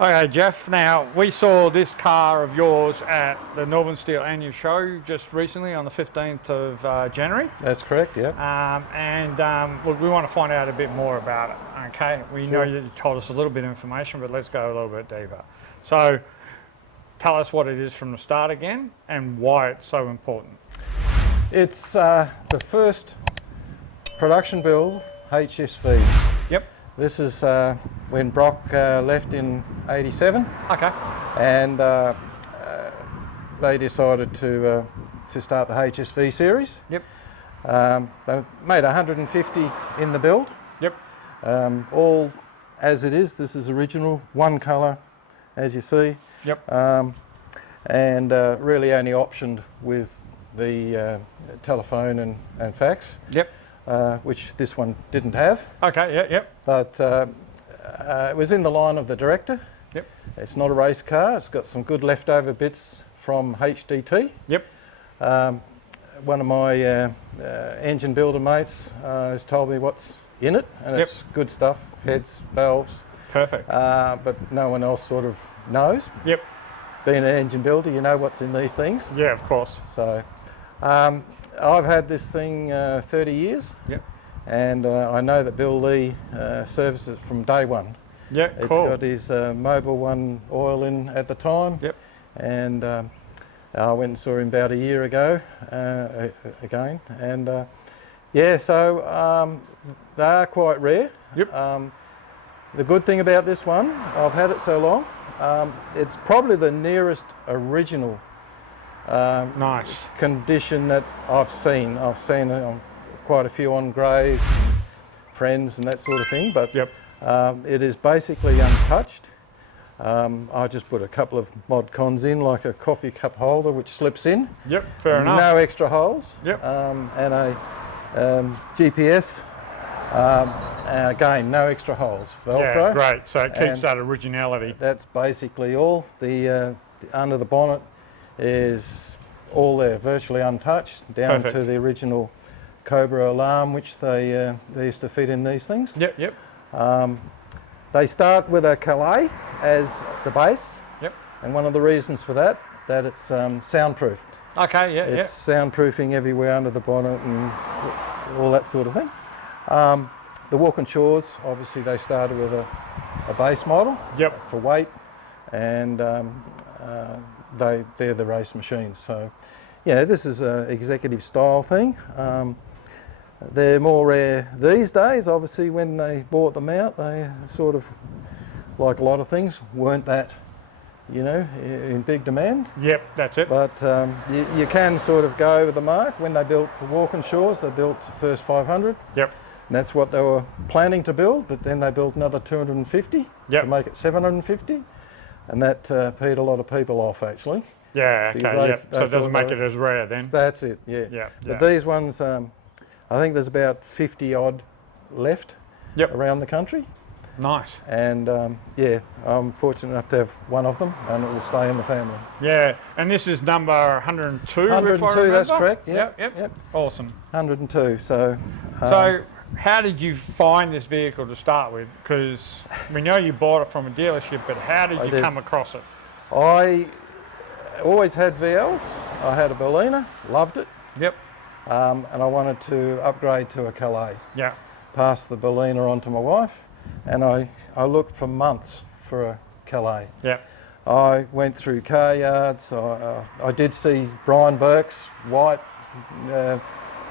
Okay, Jeff, now we saw this car of yours at the Northern Steel Annual Show just recently on the 15th of January. That's correct, yeah. Look, we want to find out a bit more about it, okay? We know Sure. you told us a little bit of information, but let's go a little bit deeper. So, tell us what it is from the start again and why it's so important. It's the first production build HSV. Yep. This is when Brock left in '87, Okay. and they decided to start the HSV series. Yep. They made 150 in the build. Yep. All as it is. This is original, one colour, as you see. Yep. And really only optioned with the telephone and fax. Yep. Which this one didn't have. Okay, yeah, yep. But it was in the line of the Director. Yep. It's not a race car. It's got some good leftover bits from HDT. Yep. One of my engine builder mates has told me what's in it, and Yep. it's good stuff, heads, valves. Perfect. But no one else sort of knows. Yep. Being an engine builder, you know what's in these things. Yeah, of course. So I've had this thing 30 years. Yep. And I know that Bill Lee serviced it from day one. Yeah, It's cool. got his Mobil 1 oil in at the time. Yep. And I went and saw him about a year ago again. And yeah, so they are quite rare. Yep. The good thing about this one, I've had it so long, it's probably the nearest original Nice. condition that I've seen. I've seen quite a few on greys, friends and that sort of thing, but Yep. it is basically untouched. I just put a couple of mod cons in, like a coffee cup holder which slips in. Yep, fair enough. No extra holes. Yep. And a GPS. Again, no extra holes. Velcro. Yeah, great. So it keeps And that originality. that's basically all. The under the bonnet is all there, virtually untouched, down Perfect. to the original Cobra Alarm, which they used to fit in these things. Yep, yep, They start with a Calais as the base, yep. and one of the reasons for that it's soundproofed. Okay, yeah, It's soundproofing everywhere under the bonnet and all that sort of thing. The Walking Shores, obviously they started with a base model Yep. for weight, and they're the race machines. So yeah, this is an executive style thing. They're more rare these days. Obviously when they bought them out, they sort of, like a lot of things, weren't that, you know, in big demand. Yep, that's it. But you can sort of go over the mark. When they built the Walking Shores, they built the first 500. Yep. And that's what they were planning to build, but then they built another 250 Yep. to make it 750. And that peed a lot of people off, actually. Yeah, Because okay, they- yep. they So it doesn't thought make it as rare then. That's it, yeah. Yeah, But yeah. these ones, I think there's about 50 odd left Yep. around the country. Nice. And yeah, I'm fortunate enough to have one of them, and it will stay in the family. Yeah, and this is number 102, if I 102, remember. that's correct. Yep, Yep, yep. yep. Awesome. 102, so... So, how did you find this vehicle to start with? Because we know you bought it from a dealership, but how did I you did. come across it? I always had VLs. I had a Berliner, loved it, Yep. and I wanted to upgrade to a Calais. Yeah. Passed the Berliner on to my wife, and I looked for months for a Calais. Yeah. I went through car yards. I did see Brian Burke's white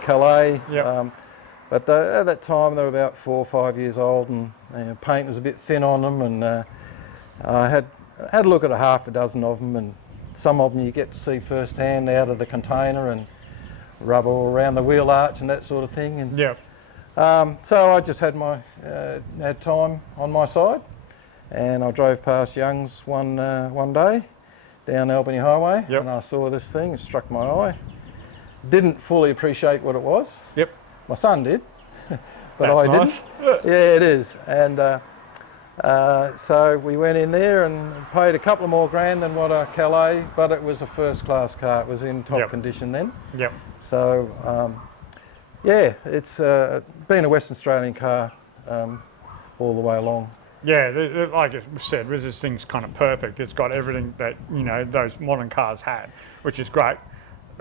Calais, Yep. but at that time they were about 4 or 5 years old, and paint was a bit thin on them. And I had a look at a half a dozen of them, and some of them you get to see firsthand out of the container and rubber around the wheel arch and that sort of thing. And Yeah. so I just had had time on my side, and I drove past Young's one day down Albany Highway, Yep. and I saw this thing. It struck my eye. Didn't fully appreciate what it was. Yep. My son did, but That's I nice. didn't. Yeah, it is. And so we went in there and paid a couple of more grand than what a Calais, but it was a first-class car. It was in top Yep. condition then. Yep. So yeah, it's been a Western Australian car all the way along. Yeah, like I said, this thing's kind of perfect. It's got everything that, you know, those modern cars had, which is great.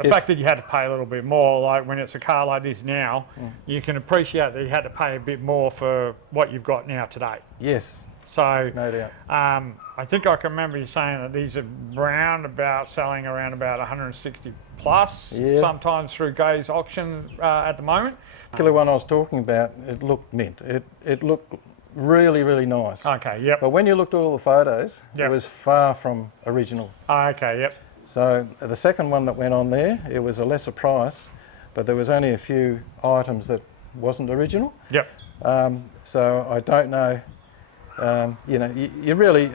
The fact that you had to pay a little bit more, like when it's a car like this now, you can appreciate that you had to pay a bit more for what you've got now today. Yes, So, no doubt. I think I can remember you saying that these are selling around about 160 plus, sometimes through Gay's auction at the moment. The particular one I was talking about, it looked mint. It looked really, really nice. Okay, yep. But when you looked at all the photos, Yep. it was far from original. Okay, yep. So the second one that went on there, it was a lesser price, but there was only a few items that wasn't original. Yep. So I don't know. You know, you really,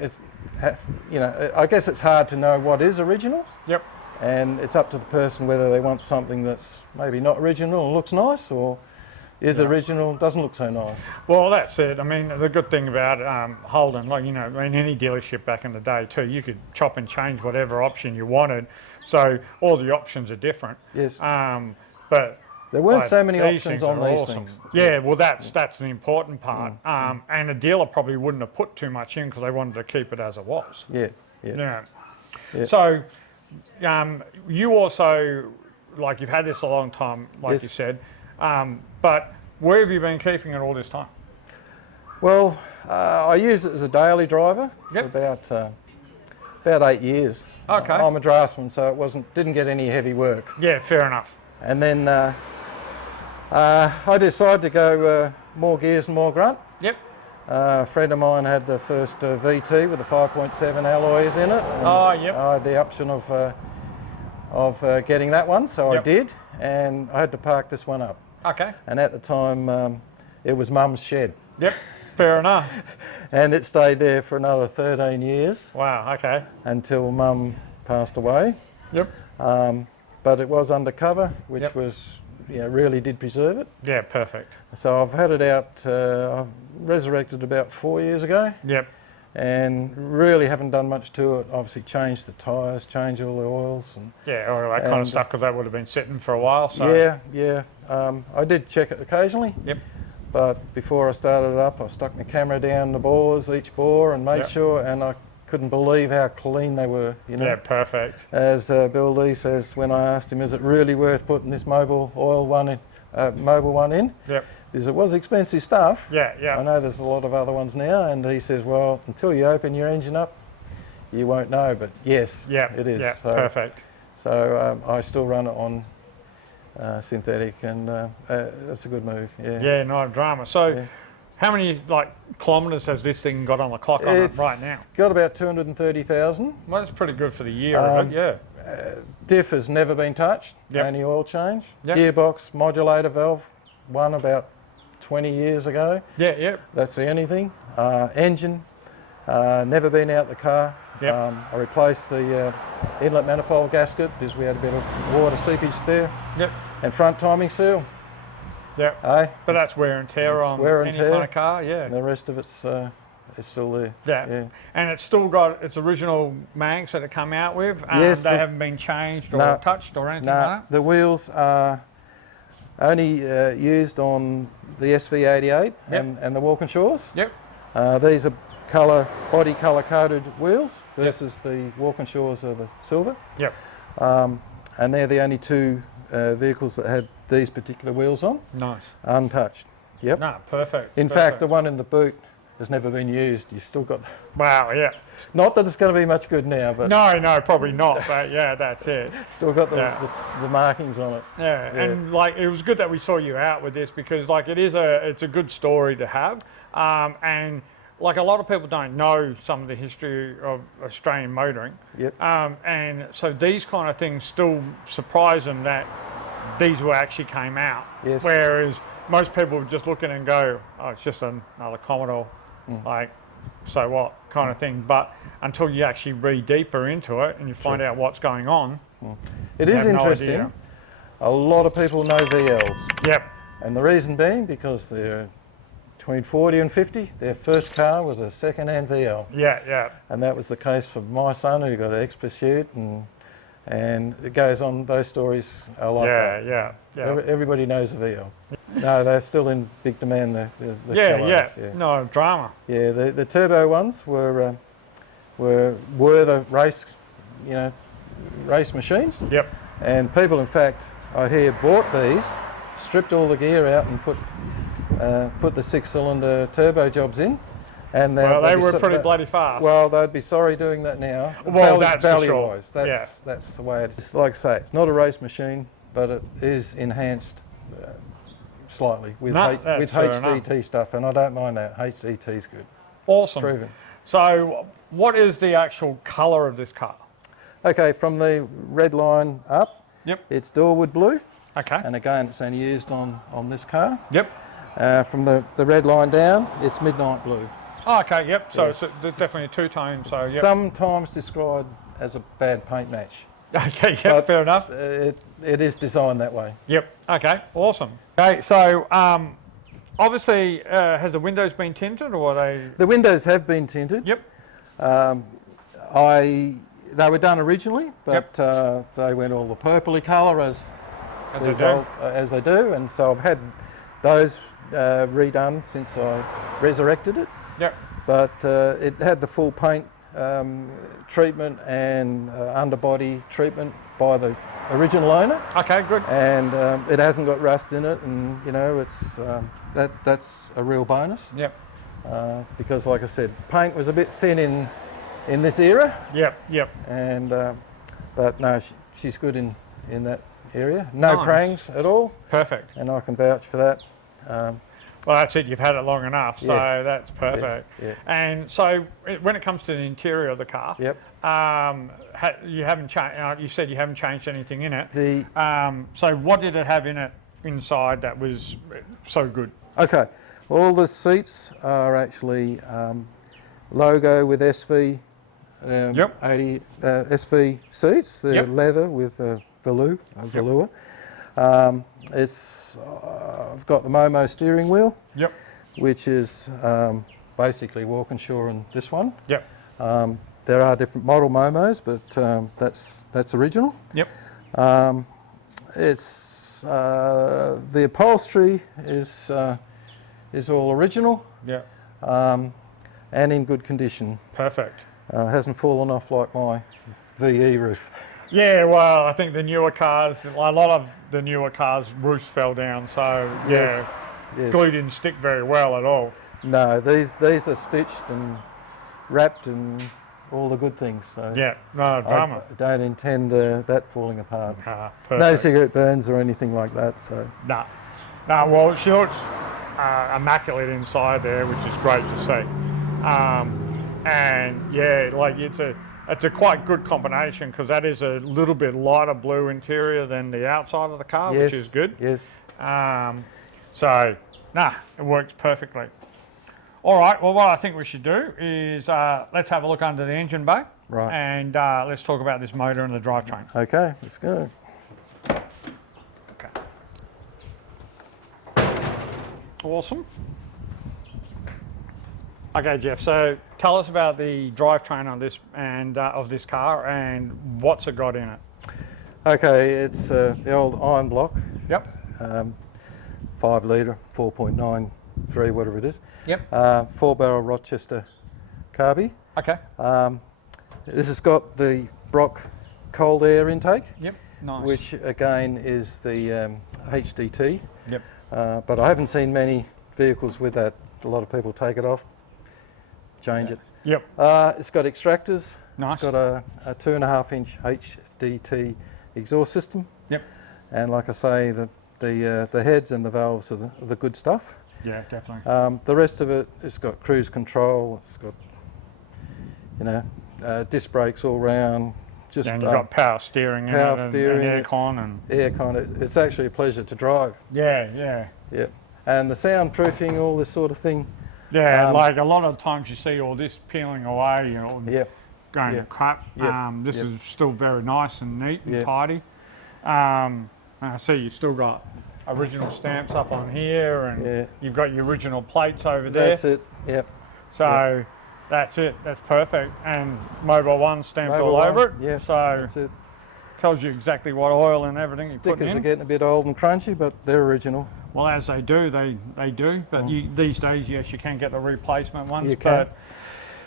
you know, I guess it's hard to know what is original. Yep. And it's up to the person whether they want something that's maybe not original and looks nice, or is original, doesn't look so nice. Well, that's it. I mean, the good thing about Holden, like, you know, in any dealership back in the day too, you could chop and change whatever option you wanted. So all the options are different. Yes. But there weren't so many these options things on are these awesome. things. Yeah, well, that's the important part. And the dealer probably wouldn't have put too much in because they wanted to keep it as it was. Yeah, yeah. Yeah. So you also, like, you've had this a long time, like you said, but where have you been keeping it all this time? Well, I use it as a daily driver for about 8 years. Okay. I'm a draftsman, so it didn't get any heavy work. Yeah, fair enough. And then I decided to go more gears and more grunt. Yep. A friend of mine had the first VT with the 5.7 alloys in it. And I had the option of getting that one, so I did, and I had to park this one up. Okay. And at the time, it was Mum's shed. Yep, fair enough. And it stayed there for another 13 years. Wow, okay. Until Mum passed away. Yep. But it was undercover, which was, you know, really did preserve it. Yeah, perfect. So I've had it out, I've resurrected about 4 years ago. Yep. And really haven't done much to it. Obviously changed the tyres, changed all the oils. And, all that kind of stuff, because that would have been sitting for a while. So. Yeah. I did check it occasionally. Yep. But before I started it up, I stuck my camera down the bores, each bore, and made sure, and I couldn't believe how clean they were. You know? Yeah, perfect. As Bill Lee says, when I asked him, is it really worth putting this mobile one in? Yep. Because it was expensive stuff. Yeah. I know there's a lot of other ones now, and he says, well, until you open your engine up, you won't know. But yes, it is. Yeah, so, perfect. So I still run it on synthetic, and that's a good move. Yeah, no drama. So how many kilometres has this thing got on the clock on it right now? It's got about 230,000. Well, that's pretty good for the year, isn't it? Diff has never been touched, only oil change. Yep. Gearbox, modulator valve, one about 20 years ago. Yeah. That's the only thing. Engine, never been out the car. Yep. I replaced the inlet manifold gasket because we had a bit of water seepage there. Yep. And front timing seal. Yep. But that's wear and tear on any kind of car, And the rest of it's still there. Yeah. And it's still got its original mags that it come out with. Yes. They haven't been changed or touched or anything like that? The wheels are only used on the SV88 and the Walkinshaws. Yep. These are body colour coded wheels versus the Walkinshaws are the silver. Yep. And they're the only two vehicles that had these particular wheels on. Nice. Untouched. Yep. No, perfect. In fact, the one in the boot has never been used. You still got. Wow. Yeah. Not that it's going to be much good now, but. No, probably not. But yeah, that's it. Still got the markings on it. Yeah. And it was good that we saw you out with this, because it's a good story to have. And a lot of people don't know some of the history of Australian motoring. Yep. And so these kind of things still surprise them that these were actually came out. Yes. Whereas most people would just look at it and go, oh, it's just another Commodore, so what kind of thing. But until you actually read deeper into it and you find out what's going on. It is interesting. A lot of people know VLs. Yep. And the reason being because they're between 40 and 50, their first car was a second-hand VL. Yeah. And that was the case for my son, who got an X Pursuit, and and it goes on. Those stories are like that. Yeah. Everybody knows the VL. No, they're still in big demand. The Yeah. Tellos, No drama. Yeah, the turbo ones were the race, race machines. Yep. And people, in fact, I hear bought these, stripped all the gear out, and put the 6-cylinder turbo jobs in. And Well, they were pretty bloody fast. Well, they'd be sorry doing that now. Well, that's for sure. Value-wise, that's the way it is. Like I say, it's not a race machine, but it is enhanced slightly with HDT stuff, and I don't mind that. HDT's good. Awesome. Proven. So, what is the actual colour of this car? Okay, from the red line up, it's Dorwood blue. Okay. And again, it's only used on this car. Yep. From the red line down, it's midnight blue. Oh, okay, yep. So Yes. it's definitely a two-tone. So, yep. Sometimes described as a bad paint match. Okay, yep, But fair enough. It is designed that way. Yep. Okay. Awesome. Okay. So, obviously, has the windows been tinted, or are they? The windows have been tinted. Yep. They were done originally, but they went all the purpley colour as they do, and so I've had those redone since I resurrected it. Yep. But it had the full paint treatment and underbody treatment by the original owner. Okay, good. And it hasn't got rust in it, and it's that's a real bonus. Yep. Because, like I said, paint was a bit thin in this era. Yep. And but no, she's good in that area. No Nice. prangs at all. Perfect. And I can vouch for that. Well, that's it. You've had it long enough, so that's perfect. Yeah. And so, when it comes to the interior of the car, Yep. you haven't changed. You said you haven't changed anything in it. The So, what did it have in it inside that was so good? Okay, all the seats are actually logo with SV 80 SV seats. They're leather with velour. I've got the Momo steering wheel. Yep. Which is basically Walkinshaw and this one. Yep. There are different model Momos, but that's original. Yep. It's the upholstery is all original. Yep. And in good condition. Perfect. Hasn't fallen off like my VE roof. Yeah, well, I think the newer cars, a lot of the newer cars, roofs fell down, so Yes. glue didn't stick very well at all. No, these are stitched and wrapped and all the good things. So Yeah, no drama. I don't intend that falling apart. Perfect. No cigarette burns or anything like that. So No, well, she looks immaculate inside there, which is great to see. And yeah, like it's a quite good combination, because that is a little bit lighter blue interior than the outside of the car, which is good. Yes. So, it works perfectly. All right, well, what I think we should do is let's have a look under the engine bay. Right. And let's talk about this motor and the drivetrain. Okay, let's go. Okay. Awesome. Okay, Jeff, so tell us about the drivetrain on this and of this car, and what's it got in it. Okay, it's the old iron block. Yep. 5 litre, 4.93, whatever it is. Yep. 4-barrel Rochester carby. Okay. This has got the Brock cold air intake. Yep. Nice. Which again is the HDT. Yep. But I haven't seen many vehicles with that. A lot of people take it off, change it. Yep. It's got extractors. Nice. It's got a 2.5-inch HDT exhaust system. Yep. And like I say, the heads and the valves are the good stuff. Yeah, definitely. The rest of it, it's got cruise control. It's got, disc brakes all round. Just and you've got power steering, and aircon, and aircon. It's actually a pleasure to drive. Yeah. And the soundproofing, all this sort of thing. Yeah, like a lot of times you see all this peeling away, going to crap. This is still very nice and neat and tidy. I see you've still got original stamps up on here, and you've got your original plates over there. That's it. Yep. So that's it. That's perfect. And Mobile One stamped Mobile all over One, it. Yeah. So that's it. Tells you exactly what oil and everything you're putting Stickers in. are getting a bit old and crunchy, but they're original. Well, as they do, they do. But these days, yes, you can get the replacement ones. You can. But,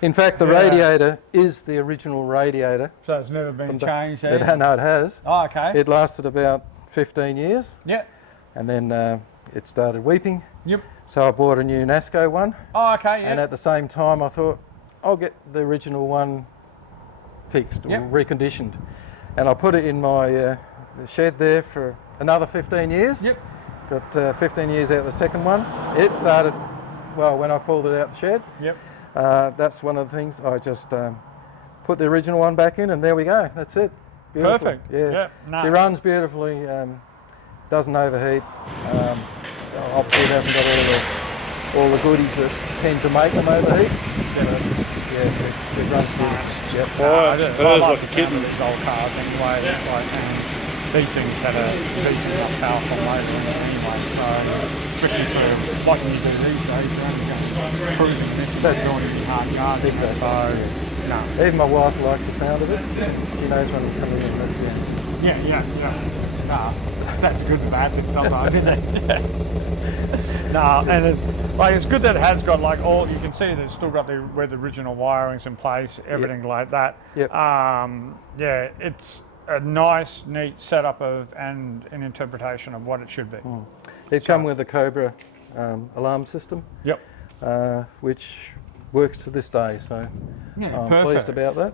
In fact, the radiator is the original radiator. so it's never been changed. No, it has. Oh, okay. It lasted about 15 years, Yep. and then it started weeping. Yep. So I bought a new NASCO one, Oh, okay. and Yeah. at the same time I thought, I'll get the original one fixed or reconditioned. And I put it in my shed there for another 15 years. Yep. Got 15 years out of the second one. It started, well, when I pulled it out the shed. Yep. That's one of the things. I just put the original one back in, and there we go. That's it. Beautiful. Perfect. Yeah. Yep. No. She runs beautifully. Doesn't overheat. Obviously, it hasn't got all the goodies that tend to make them overheat. Yeah, it runs beautifully. Yep. It is like a kitten. These old cars anyway. It's like, these things had a decent enough powerful motor in it anyway. So, especially for what you do these days, you're only going cruising distance. That's You're doing hard yards. exactly. So, no. Even my wife likes the sound of it. She knows when I'm coming in. That's it. Yeah. No, that's good and bad sometimes, isn't it? No, and it's good that it has got like all, you can see that it's still got where the original wiring's in place, everything like that. Yep. Yeah, it's a nice, neat setup and an interpretation of what it should be. It come with a Cobra alarm system. Yep. Which works to this day, so Yeah, I'm perfect. pleased about that.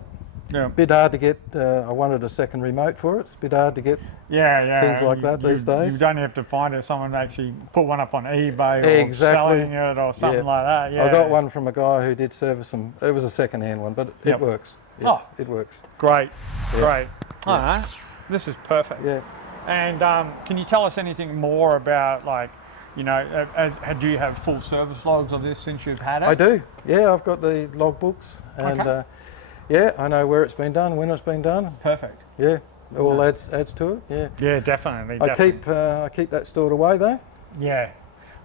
Yeah. Bit hard to get, I wanted a second remote for it. It's a bit hard to get Yeah. things like that these days. You don't have to find it. Someone actually put one up on eBay or Exactly. selling it or something Yeah. like that. Yeah. I got one from a guy who did service them. It was a second-hand one, but Yep. it works. Yeah, Oh. it works. Great. Yeah. Great. Yeah. All right. This is perfect. Yeah. And can you tell us anything more about, like, you know, do you have full service logs of this since you've had it? I do. Yeah, I've got the logbooks, and Okay. yeah, I know where it's been done, when it's been done. Perfect. Yeah, it all adds to it. Yeah. Yeah, definitely. I keep that stored away though. Yeah.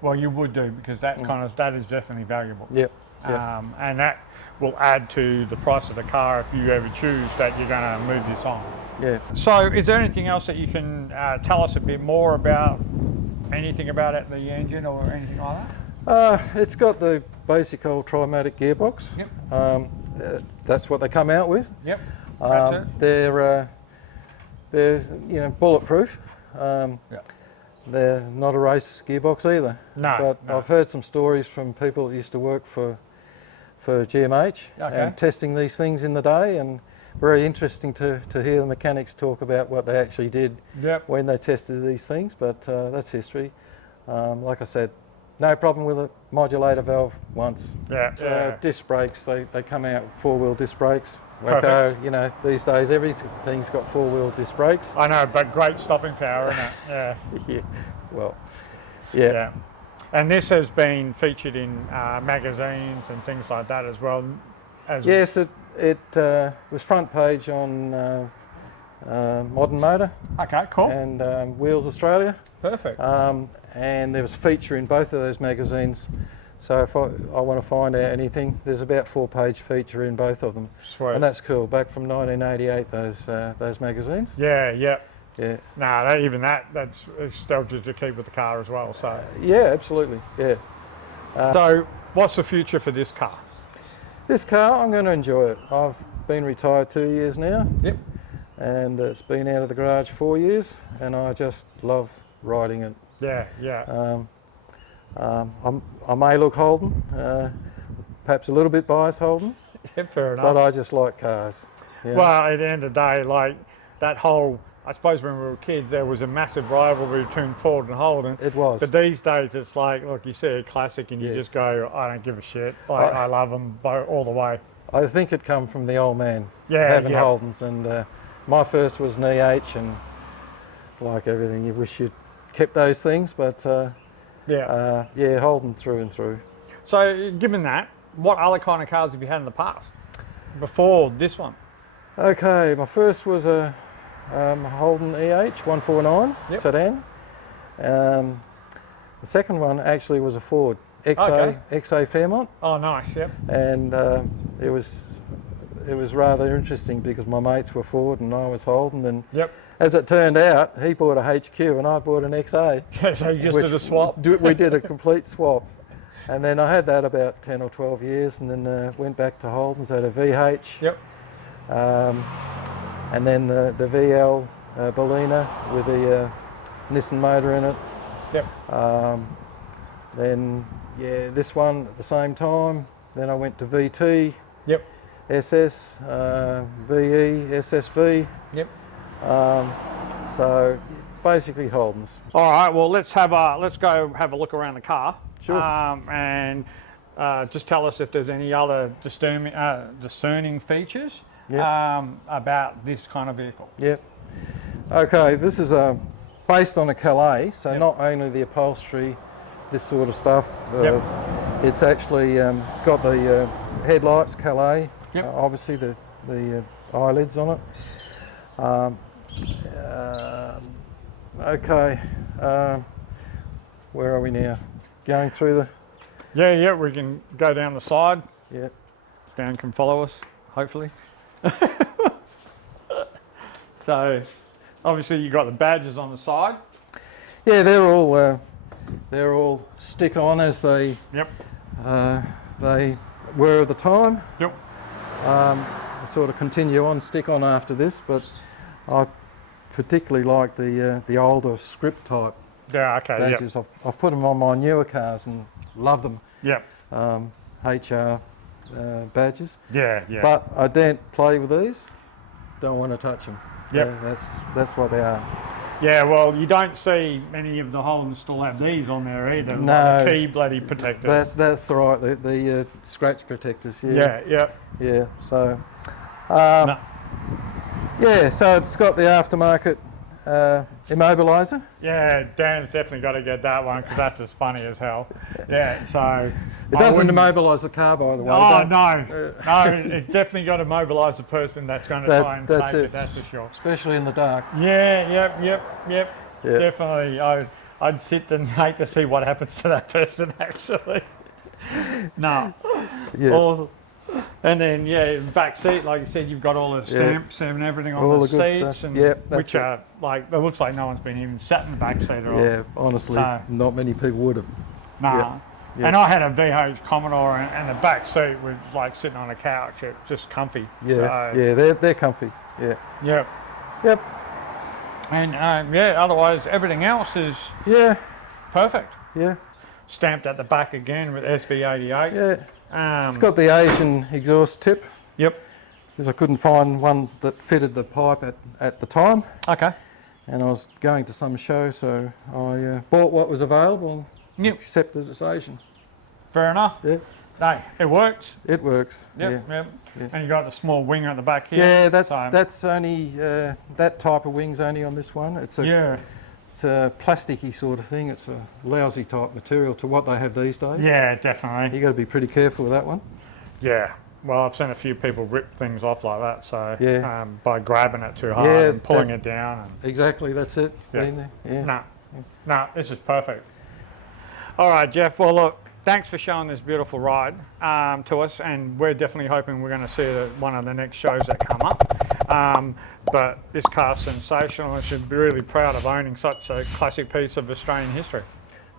Well, you would do, because that that is definitely valuable. Yep. And that will add to the price of the car if you ever choose that you're going to move this on. Yeah. So, is there anything else that you can tell us a bit more about? Anything about it, the engine or anything like that? It's got the basic old Trimatic gearbox. Yep. That's what they come out with. Yep. That's it. They're bulletproof. Yeah. They're not a race gearbox either. No, But no. I've heard some stories from people that used to work for GMH Okay. and testing these things in the day, and very interesting to hear the mechanics talk about what they actually did Yep. when they tested these things, but that's history. Like I said, no problem with a modulator valve once. Yeah. Disc brakes, they come out with four-wheel disc brakes. Perfect. Waco, you know, these days everything's got four-wheel disc brakes. I know, but great stopping power, isn't it? Yeah. Yeah, well, yeah. Yeah. And this has been featured in magazines and things like that as well. Yes, it was front page on Modern Motor Okay, cool. and Wheels Australia. Perfect. And there was a feature in both of those magazines. So if I want to find out anything, there's about 4-page feature in both of them. Sweet. And that's cool, back from 1988, those magazines. Yeah. Yeah. No, that's nostalgia to keep with the car as well. So, Yeah, absolutely, yeah. so what's the future for this car? This car, I'm going to enjoy it. I've been retired 2 years now. Yep. And it's been out of the garage 4 years, and I just love riding it. Yeah. I may look Holden, perhaps a little bit biased Holden, Yeah, fair enough. but I just like cars. Yeah. Well, at the end of the day, like that whole, I suppose when we were kids, there was a massive rivalry between Ford and Holden. It was. But these days, it's like you see a classic and you Yeah. just go, I don't give a shit. I love them all the way. I think it come from the old man Yeah, having yeah. Holdens, and my first was an EH, and like everything, you wish you'd kept those things, but yeah, Holden through and through. So, given that, what other kind of cars have you had in the past before this one? Okay, my first was a Holden EH 149 Yep. sedan. The second one actually was a Ford XA Okay. XA Fairmont, Oh, nice. Yep. and it was it was rather interesting because my mates were Ford and I was Holden, and Yep. as it turned out, he bought a HQ and I bought an XA. So you just did a swap? We did a complete swap. And then I had that about 10 or 12 years, and then went back to Holden's at a VH. Yep. And then the VL Berliner with the Nissan motor in it. Yep. Then, yeah, this one at the same time. Then I went to VT, Yep. SS, VE, SSV. Yep. So basically Holden's. All right. Well, let's go have a look around the car. Sure. And just tell us if there's any other discerning features about this kind of vehicle. Yep. Okay, this is based on a Calais, so Yep. not only the upholstery, this sort of stuff. Yep. It's actually got the headlights, Calais, Yep. obviously the eyelids on it. Okay, where are we now? Going through the... Yeah, we can go down the side. Yeah. Dan can follow us, hopefully. So, obviously you've got the badges on the side. Yeah, they're all stick on as they Yep. they were at the time. Yep. Sort of continue on stick on after this, but I particularly like the older script type Yeah. Okay. Yep. badges. I've put them on my newer cars and love them. Yep. HR badges. Yeah. Yeah. But I don't play with these. Don't want to touch them. Yep. That's what they are. Yeah, well, you don't see many of the Holdens still have these on there either. No. Like the key bloody protectors. That's right. The scratch protectors. Yeah. Yeah. So. No. Yeah. So it's got the aftermarket immobilizer. Yeah, Dan's definitely got to get that one because that's as funny as hell. Yeah, so... It doesn't immobilise the car, by the way. Oh, no, it's definitely got to mobilise the person that's going to try and take it, that's for sure. Especially in the dark. Yeah, yep. Yeah. Definitely. I'd sit and hate to see what happens to that person, actually. No. Yeah. Awesome. And then, yeah, back seat, like you said, you've got all the stamps and everything on All the the good seats, stuff. and Yep, that's which are like, it looks like no one's been even sat in the back seat at all. Yeah, honestly, not many people would have. Nah. Yeah. And I had a VH Commodore, and the back seat was like sitting on a couch. It's just comfy. Yeah, So, yeah, they're comfy. Yeah. Yep. And otherwise everything else is perfect. Yeah. Stamped at the back again with SV88. Yeah. It's got the Asian exhaust tip. Yep. Because I couldn't find one that fitted the pipe at the time. Okay. And I was going to some show, so I bought what was available and accepted it's Asian. Fair enough. Yeah. No, it works. It works. Yep. Yeah. And you got the small winger at the back here. Yeah, that's only that type of wing's only on this one. It's a plasticky sort of thing. It's a lousy type material to what they have these days. Yeah, definitely. You got to be pretty careful with that one. Yeah. Well, I've seen a few people rip things off like that. So by grabbing it too hard and pulling it down. And, exactly. That's it. Yeah. No, this is perfect. All right, Jeff. Well, look. Thanks for showing this beautiful ride to us, and we're definitely hoping we're going to see it at one of the next shows that come up. But this car's sensational, and should be really proud of owning such a classic piece of Australian history.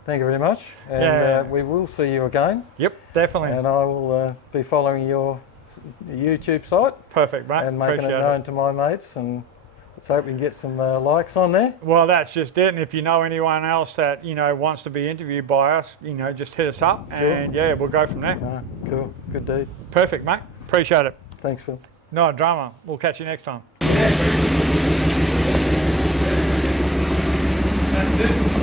Thank you very much, and we will see you again. Yep, definitely. And I will be following your YouTube site. Perfect, mate. And making it known to my mates, and let's hope we can get some likes on there. Well, that's just it. And if you know anyone else that wants to be interviewed by us, just hit us up, and we'll go from there. Cool, good deed. Perfect, mate. Appreciate it. Thanks, Phil. No drama. We'll catch you next time. That's it.